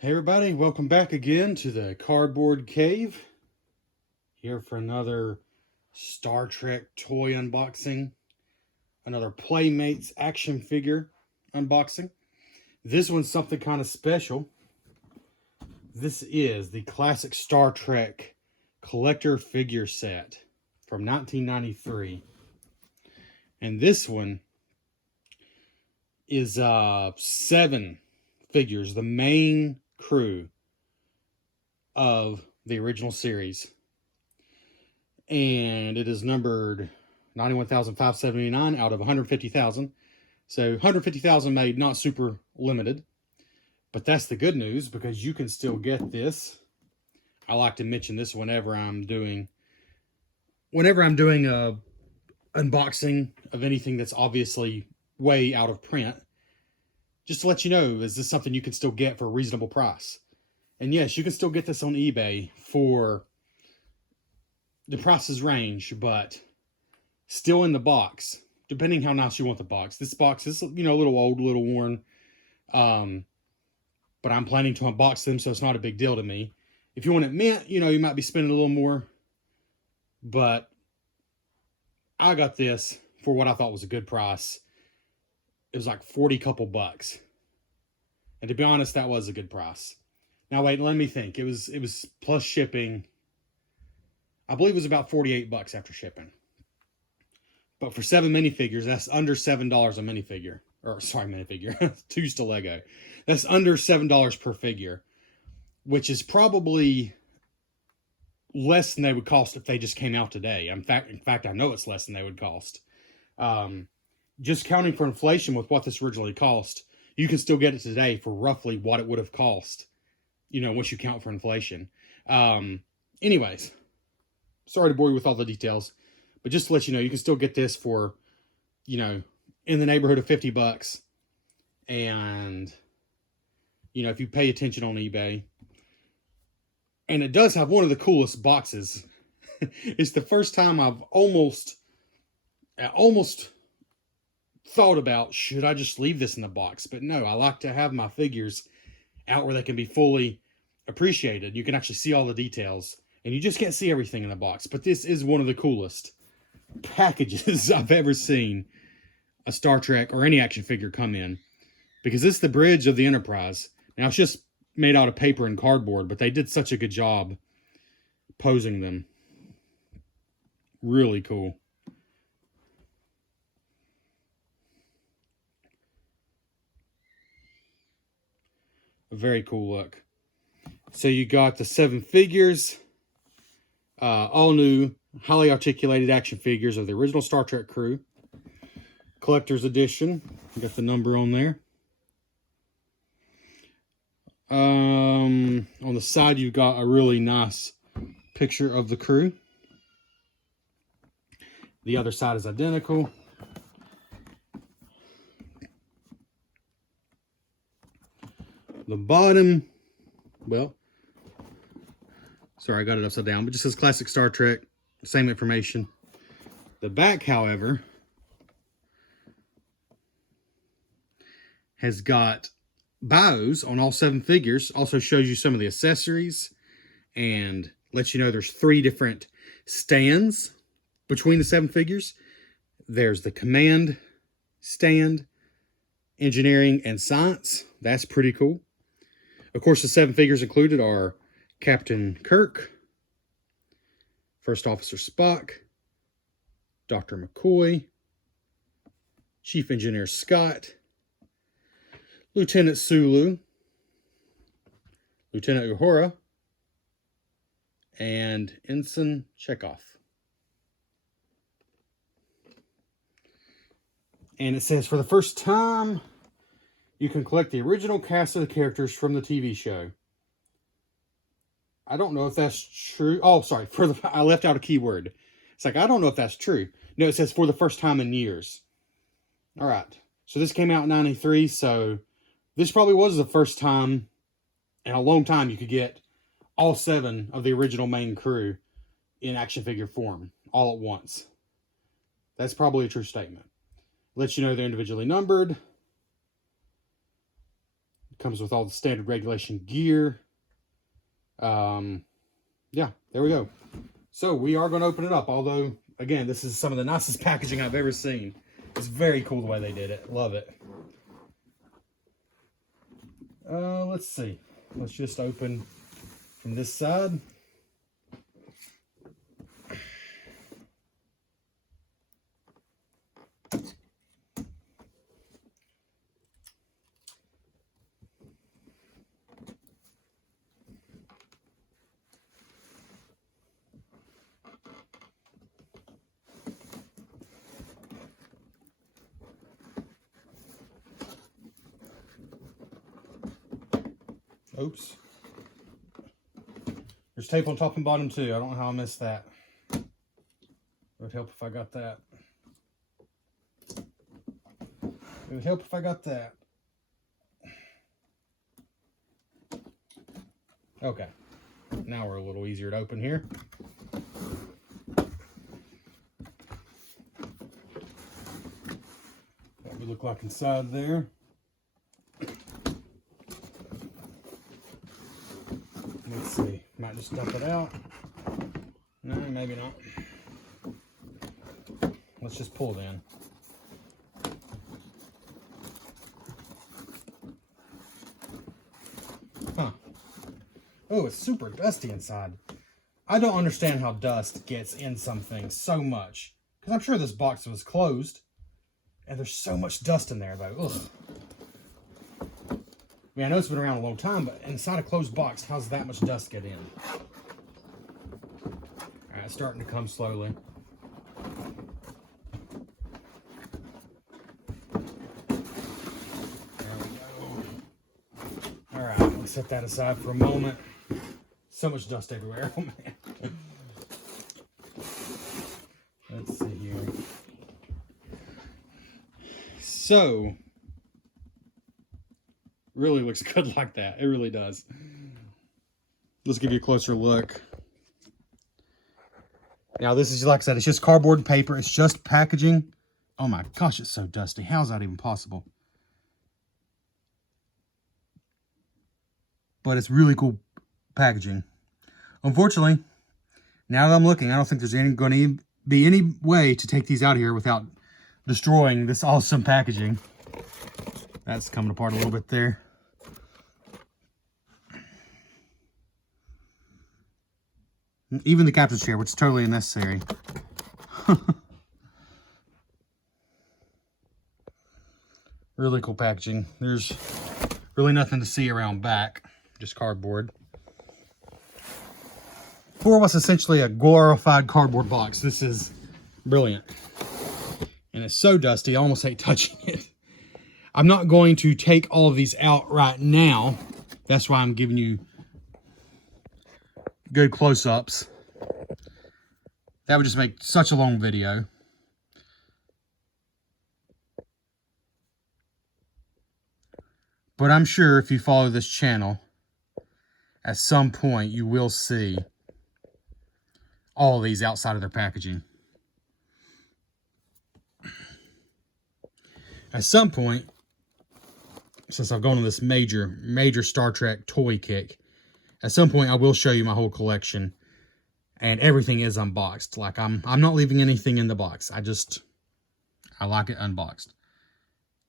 Hey everybody, welcome back again to the Cardboard Cave. Here for another Star Trek toy unboxing. Another Playmates action figure unboxing. This one's something kind of special. This is the classic Star Trek collector figure set from 1993. And this one is 7 figures, the main crew of the original series, and it is numbered 91,579 out of 150,000. So 150,000 made, not super limited, but that's the good news because you can still get this. I like to mention this whenever I'm doing a unboxing of anything that's obviously way out of print, just to let you know, is this something you can still get for a reasonable price? And yes, you can still get this on eBay for the prices range, but still in the box, depending how nice you want the box. This box is, a little old, a little worn, but I'm planning to unbox them, so it's not a big deal to me. If you want it mint, you might be spending a little more, but I got this for what I thought was a good price. It was like 40 couple bucks. And to be honest, that was a good price. Now wait, let me think. It was plus shipping. I believe it was about 48 bucks after shipping. But for 7 minifigures, that's under $7 a minifigure. Or sorry, minifigure. 2's to Lego. That's under $7 per figure, which is probably less than they would cost if they just came out today. In fact, I know it's less than they would cost. Just counting for inflation with what this originally cost, you can still get it today for roughly what it would have cost, once you count for inflation. Anyways, sorry to bore you with all the details, but just to let you know, you can still get this for, in the neighborhood of 50 bucks. And, if you pay attention on eBay. And it does have one of the coolest boxes. It's the first time I've almost thought about, should I just leave this in the box? But no, I like to have my figures out where they can be fully appreciated. You can actually see all the details, and you just can't see everything in the box. But this is one of the coolest packages I've ever seen a Star Trek or any action figure come in, because this is the bridge of the Enterprise. Now, it's just made out of paper and cardboard, but they did such a good job posing them. Really cool. A very cool look. So you got the 7 figures, all new, highly articulated action figures of the original Star Trek crew. Collector's edition. You got the number on there. On the side, you've got a really nice picture of the crew. The other side is identical. The bottom, well, sorry, I got it upside down, but just says classic Star Trek, same information. The back, however, has got bios on all 7 figures. Also shows you some of the accessories and lets you know there's 3 different stands between the 7 figures. There's the command stand, engineering, and science. That's pretty cool. Of course, the 7 figures included are Captain Kirk, First Officer Spock, Dr. McCoy, Chief Engineer Scott, Lieutenant Sulu, Lieutenant Uhura, and Ensign Chekhov. And it says, for the first time, you can collect the original cast of the characters from the TV show. I don't know if that's true. Oh, sorry. I left out a keyword. It's like, I don't know if that's true. No, it says for the first time in years. All right. So this came out in 93. So this probably was the first time in a long time you could get all 7 of the original main crew in action figure form all at once. That's probably a true statement. Lets you know they're individually numbered. Comes with all the standard regulation gear. Yeah, there we go. So we are going to open it up. Although, again, this is some of the nicest packaging I've ever seen. It's very cool the way they did it. Love it. Let's see. Let's just open from this side. Oops. There's tape on top and bottom too. I don't know how I missed that. It would help if I got that. It would help if I got that. Okay. Now we're a little easier to open here. What we look like inside there. Let's see. Might just dump it out. No, maybe not. Let's just pull it in. Huh. Oh, it's super dusty inside. I don't understand how dust gets in some things so much. Because I'm sure this box was closed. And there's so much dust in there, though. Ugh. I mean, I know it's been around a long time, but inside a closed box, how's that much dust get in? Alright, it's starting to come slowly. There we go. Alright, let's set that aside for a moment. So much dust everywhere. Oh, man. Let's see here. So, really looks good like that. It really does. Let's give you a closer look. Now, this is, like I said, it's just cardboard and paper. It's just packaging. Oh my gosh, it's so dusty. How is that even possible? But it's really cool packaging. Unfortunately, now that I'm looking, I don't think there's going to be any way to take these out of here without destroying this awesome packaging. That's coming apart a little bit there. Even the captain's chair, which is totally unnecessary. Really cool packaging. There's really nothing to see around back, just cardboard. For what's essentially a glorified cardboard box, this is brilliant. And it's so dusty, I almost hate touching it. I'm not going to take all of these out right now. That's why I'm giving you good close-ups. That would just make such a long video. But I'm sure if you follow this channel, at some point you will see all of these outside of their packaging. At some point, since I've gone on this major Star Trek toy kick, at some point I will show you my whole collection, and everything is unboxed. Like I'm not leaving anything in the box. I like it unboxed.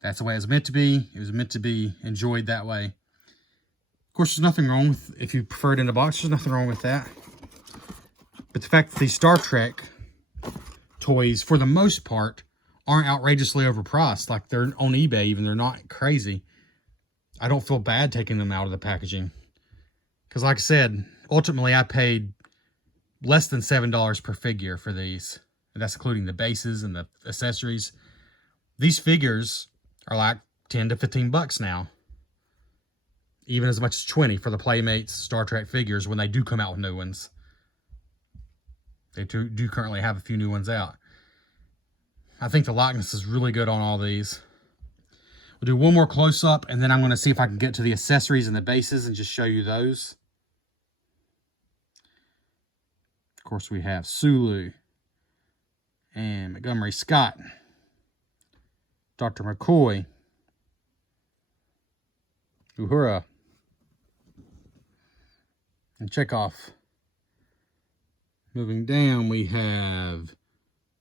That's the way it was meant to be. It was meant to be enjoyed that way. Of course, there's nothing wrong with, if you prefer it in the box, there's nothing wrong with that. But the fact that these Star Trek toys, for the most part, aren't outrageously overpriced. Like they're on eBay even, they're not crazy. I don't feel bad taking them out of the packaging. Because like I said, ultimately I paid less than $7 per figure for these. And that's including the bases and the accessories. These figures are like 10 to 15 bucks now. Even as much as 20 for the Playmates Star Trek figures when they do come out with new ones. They do currently have a few new ones out. I think the likeness is really good on all these. We'll do one more close-up, and then I'm going to see if I can get to the accessories and the bases and just show you those. Of course, we have Sulu and Montgomery Scott, Dr. McCoy, Uhura. And Chekhov. Moving down, we have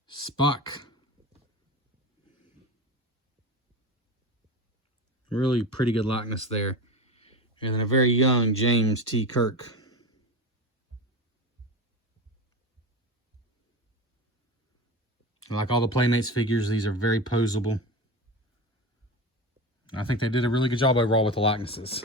Spock. Really pretty good likeness there. And then a very young James T. Kirk. Like all the Playmates figures, these are very posable. I think they did a really good job overall with the likenesses.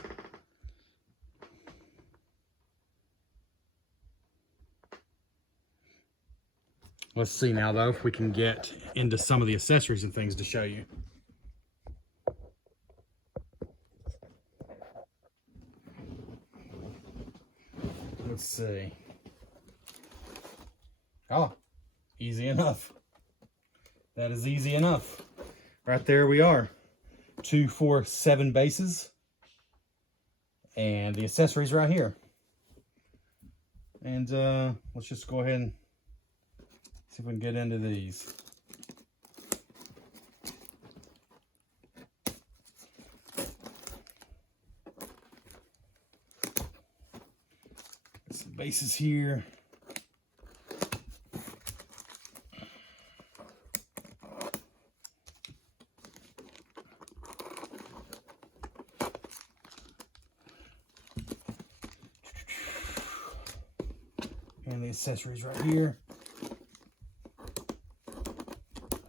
Let's see now, though, if we can get into some of the accessories and things to show you. Let's see. Oh, easy enough. That is easy enough. Right there we are. 2, 4, 7 bases. And the accessories right here. And let's just go ahead and see if we can get into these. Some bases here. And the accessories right here.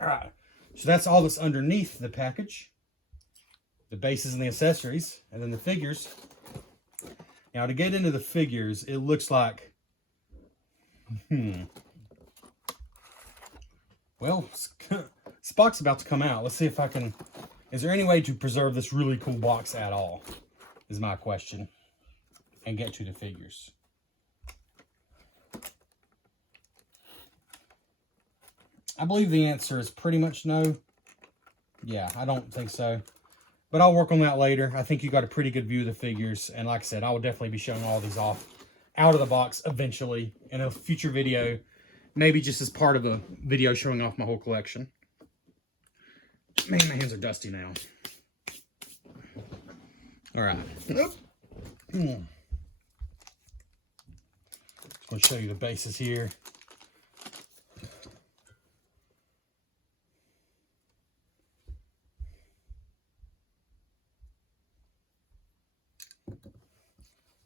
All right, so that's all that's underneath the package. The bases and the accessories, and then the figures. Now to get into the figures, it looks like, well, Spock's about to come out. Let's see if I can, is there any way to preserve this really cool box at all, is my question, and get to the figures. I believe the answer is pretty much no. Yeah, I don't think so. But I'll work on that later. I think you got a pretty good view of the figures. And like I said, I will definitely be showing all these off out of the box eventually in a future video. Maybe just as part of a video showing off my whole collection. Man, my hands are dusty now. All right. I'm going to show you the bases here.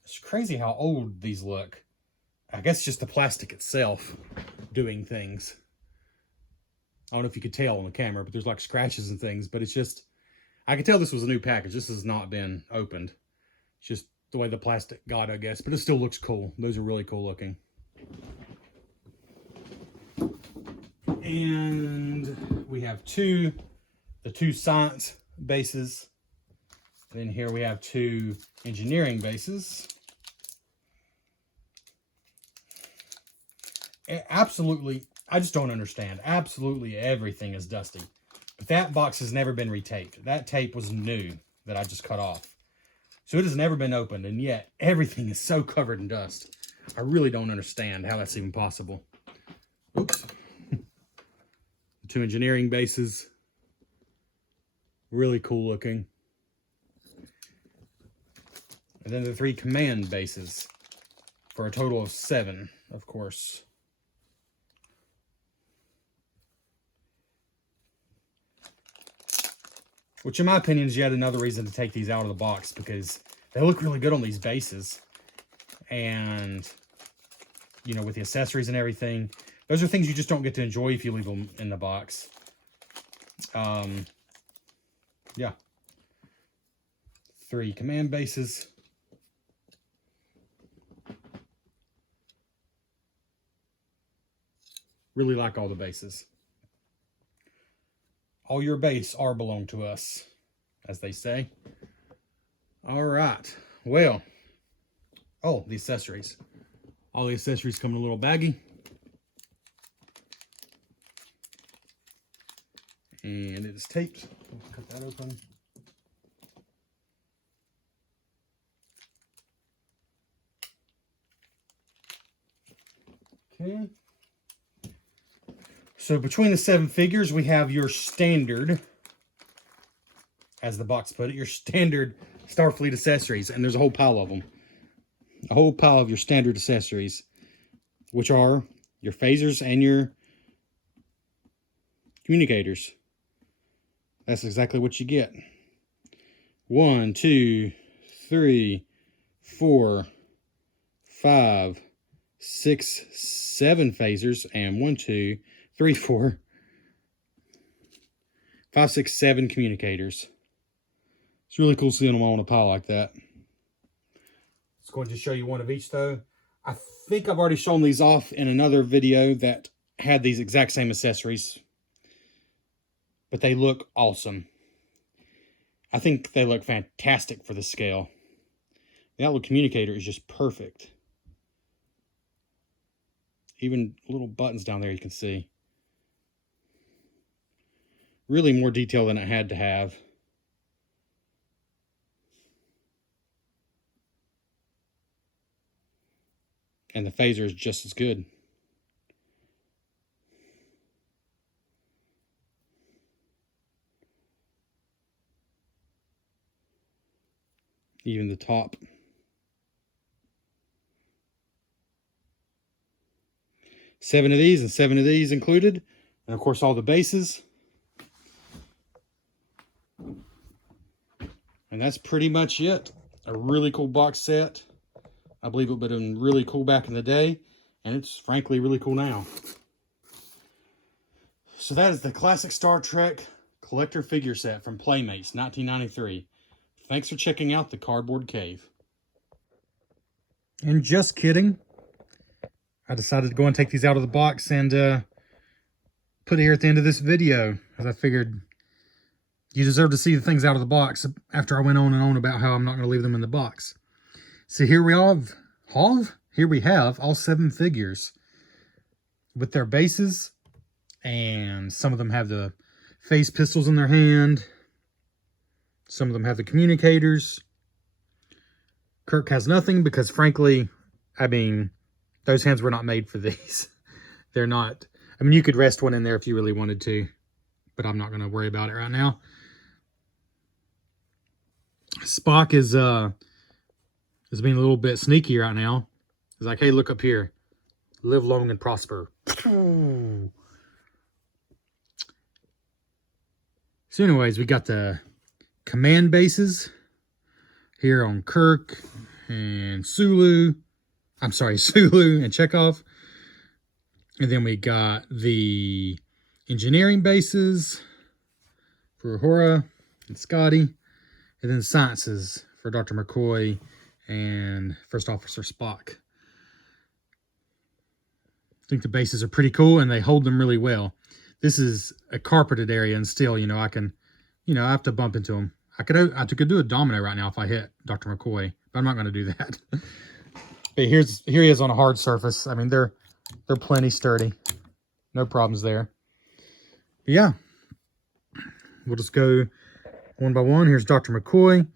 It's crazy how old these look. I guess just the plastic itself doing things. I don't know if you could tell on the camera, but there's like scratches and things, but it's just, I could tell this was a new package. This has not been opened. It's just the way the plastic got, I guess, but it still looks cool. Those are really cool looking. And we have the two science bases. Then here we have 2 engineering bases. Absolutely, I just don't understand. Absolutely everything is dusty. But that box has never been retaped. That tape was new that I just cut off. So it has never been opened, and yet everything is so covered in dust. I really don't understand how that's even possible. Oops. The 2 engineering bases. Really cool looking. And then the 3 command bases for a total of 7, of course. Which in my opinion is yet another reason to take these out of the box, because they look really good on these bases. And, you know, with the accessories and everything, those are things you just don't get to enjoy if you leave them in the box. Yeah. 3 command bases. Really like all the bases. All your base are belong to us, as they say. All right. Well, oh, the accessories. All the accessories come in a little baggie. And it is taped. Let's cut that open. Okay. So between the 7 figures, we have your standard, as the box put it, your standard Starfleet accessories, and there's a whole pile of them. A whole pile of your standard accessories, which are your phasers and your communicators. That's exactly what you get. 1, 2, 3, 4, 5, 6, 7 phasers, and 1, 2, 3, 4, 5, 6, 7 communicators. It's really cool seeing them all in a pile like that. It's going to show you one of each though. I think I've already shown these off in another video that had these exact same accessories, but they look awesome. I think they look fantastic for the scale. The outlook communicator is just perfect. Even little buttons down there you can see. Really more detail than it had to have. And the phaser is just as good. Even the top. Seven of these and 7 of these included. And of course all the bases. And that's pretty much it. A really cool box set. I believe it would have been really cool back in the day. And it's frankly really cool now. So that is the classic Star Trek collector figure set from Playmates, 1993. Thanks for checking out the Cardboard Cave. And just kidding. I decided to go and take these out of the box and put it here at the end of this video, as I figured you deserve to see the things out of the box after I went on and on about how I'm not going to leave them in the box. So here we have all 7 figures with their bases, and some of them have the phase pistols in their hand. Some of them have the communicators. Kirk has nothing because, frankly, I mean, those hands were not made for these. They're not. I mean, you could rest one in there if you really wanted to, but I'm not going to worry about it right now. Spock is being a little bit sneaky right now. He's like, hey, look up here. Live long and prosper. So anyways, we got the command bases here on Kirk and Sulu. I'm sorry, Sulu and Chekhov. And then we got the engineering bases for Uhura and Scotty. And then sciences for Dr. McCoy and First Officer Spock. I think the bases are pretty cool and they hold them really well. This is a carpeted area and still, you know, I can, you know, I have to bump into them. I could do a domino right now if I hit Dr. McCoy, but I'm not going to do that. But here he is on a hard surface. I mean, they're plenty sturdy. No problems there. But yeah, we'll just go one by one. Here's Dr. McCoy.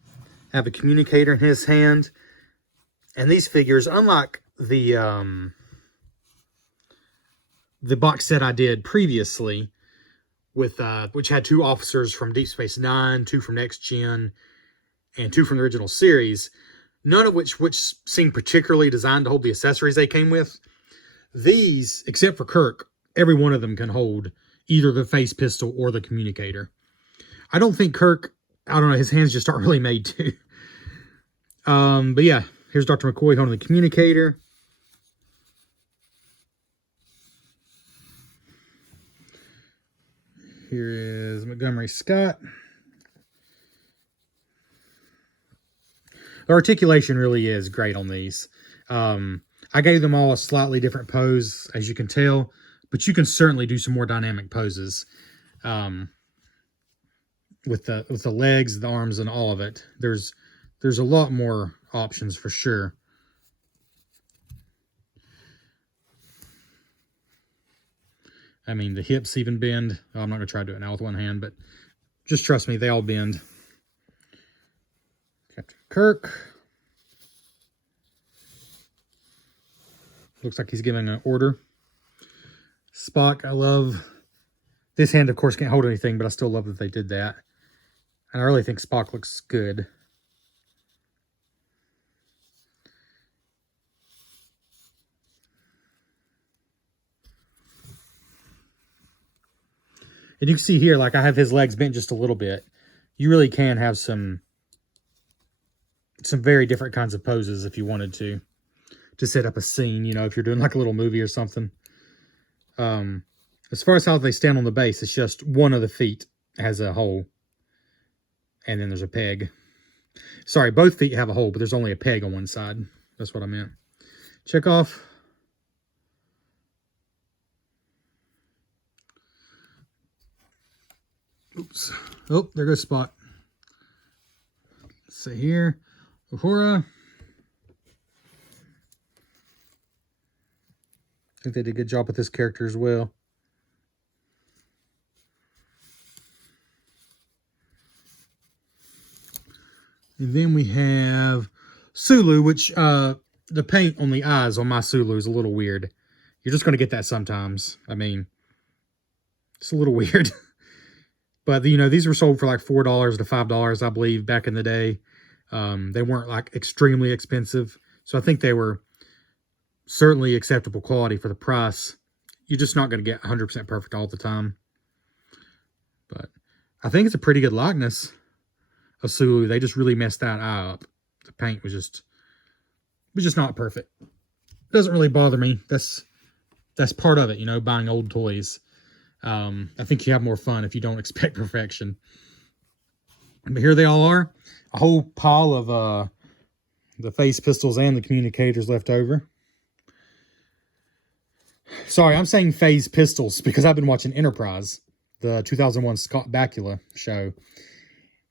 I have a communicator in his hand. And these figures, unlike the box set I did previously, with which had 2 officers from Deep Space Nine, 2 from Next Gen, and 2 from the original series, none of which seemed particularly designed to hold the accessories they came with. These, except for Kirk, every one of them can hold either the phase pistol or the communicator. I don't think Kirk, I don't know, his hands just aren't really made to. But yeah, here's Dr. McCoy holding the communicator. Here is Montgomery Scott. The articulation really is great on these. I gave them all a slightly different pose, as you can tell, but you can certainly do some more dynamic poses with the legs, the arms, and all of it. There's a lot more options for sure. I mean, the hips even bend. Oh, I'm not going to try to do it now with one hand, but just trust me, they all bend. Captain Kirk. Looks like he's giving an order. Spock, I love. This hand, of course, can't hold anything, but I still love that they did that. And I really think Spock looks good. And you can see here, like I have his legs bent just a little bit. You really can have some very different kinds of poses if you wanted to set up a scene, you know, if you're doing like a little movie or something. As far as how they stand on the base, it's just one of the feet has a hole. And then there's a peg. Sorry, both feet have a hole, but there's only a peg on one side. That's what I meant. Check off. Oops. Oh, there goes Spot. Let's see here. Uhura. I think they did a good job with this character as well. And then we have Sulu, which the paint on the eyes on my Sulu is a little weird. You're just going to get that sometimes. I mean, it's a little weird. But, you know, these were sold for like $4 to $5, I believe, back in the day. They weren't like extremely expensive. So I think they were certainly acceptable quality for the price. You're just not going to get 100% perfect all the time. But I think it's a pretty good likeness of Sulu. They just really messed that eye up. The paint was just not perfect. Doesn't really bother me. That's part of it, you know, buying old toys. I think you have more fun if you don't expect perfection. But here they all are. A whole pile of the face pistols and the communicators left over. Sorry, I'm saying phase pistols because I've been watching Enterprise, the 2001 Scott Bakula show.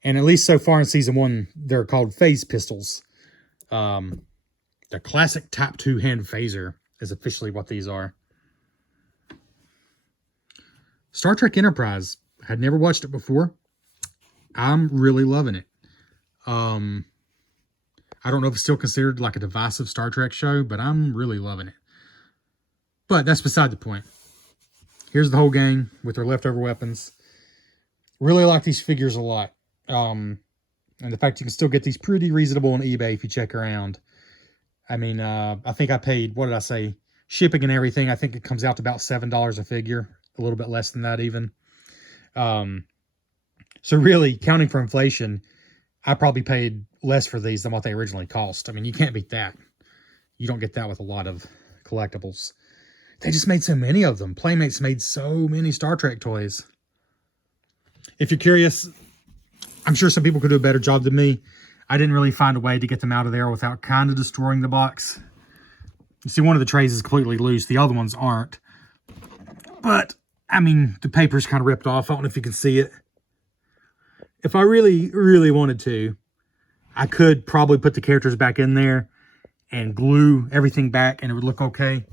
And at least so far in season 1, they're called phase pistols. The classic Type 2 hand phaser is officially what these are. Star Trek Enterprise. Had never watched it before. I'm really loving it. I don't know if it's still considered like a divisive Star Trek show, but I'm really loving it. But that's beside the point. Here's the whole gang with their leftover weapons. Really like these figures a lot. And the fact you can still get these pretty reasonable on eBay if you check around. I mean, I think I paid, what did I say? Shipping and everything, I think it comes out to about $7 a figure. A little bit less than that even. So really, counting for inflation, I probably paid less for these than what they originally cost. I mean, you can't beat that. You don't get that with a lot of collectibles. They just made so many of them. Playmates made so many Star Trek toys. If you're curious, I'm sure some people could do a better job than me. I didn't really find a way to get them out of there without kind of destroying the box. You see, one of the trays is completely loose. The other ones aren't. But, I mean, the paper's kind of ripped off. I don't know if you can see it. If I really, really wanted to, I could probably put the characters back in there and glue everything back and it would look okay.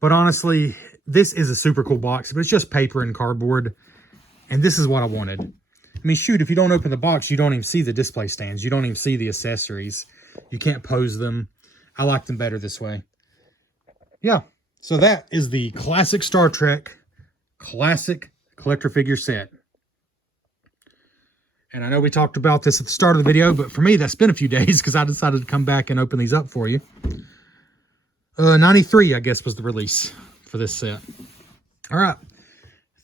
But honestly, this is a super cool box, but it's just paper and cardboard. And this is what I wanted. I mean, shoot, if you don't open the box, you don't even see the display stands. You don't even see the accessories. You can't pose them. I like them better this way. Yeah, so that is the classic Star Trek classic collector figure set. And I know we talked about this at the start of the video, but for me, that's been a few days because I decided to come back and open these up for you. 93, I guess, was the release for this set. All right.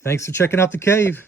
Thanks for checking out the cave.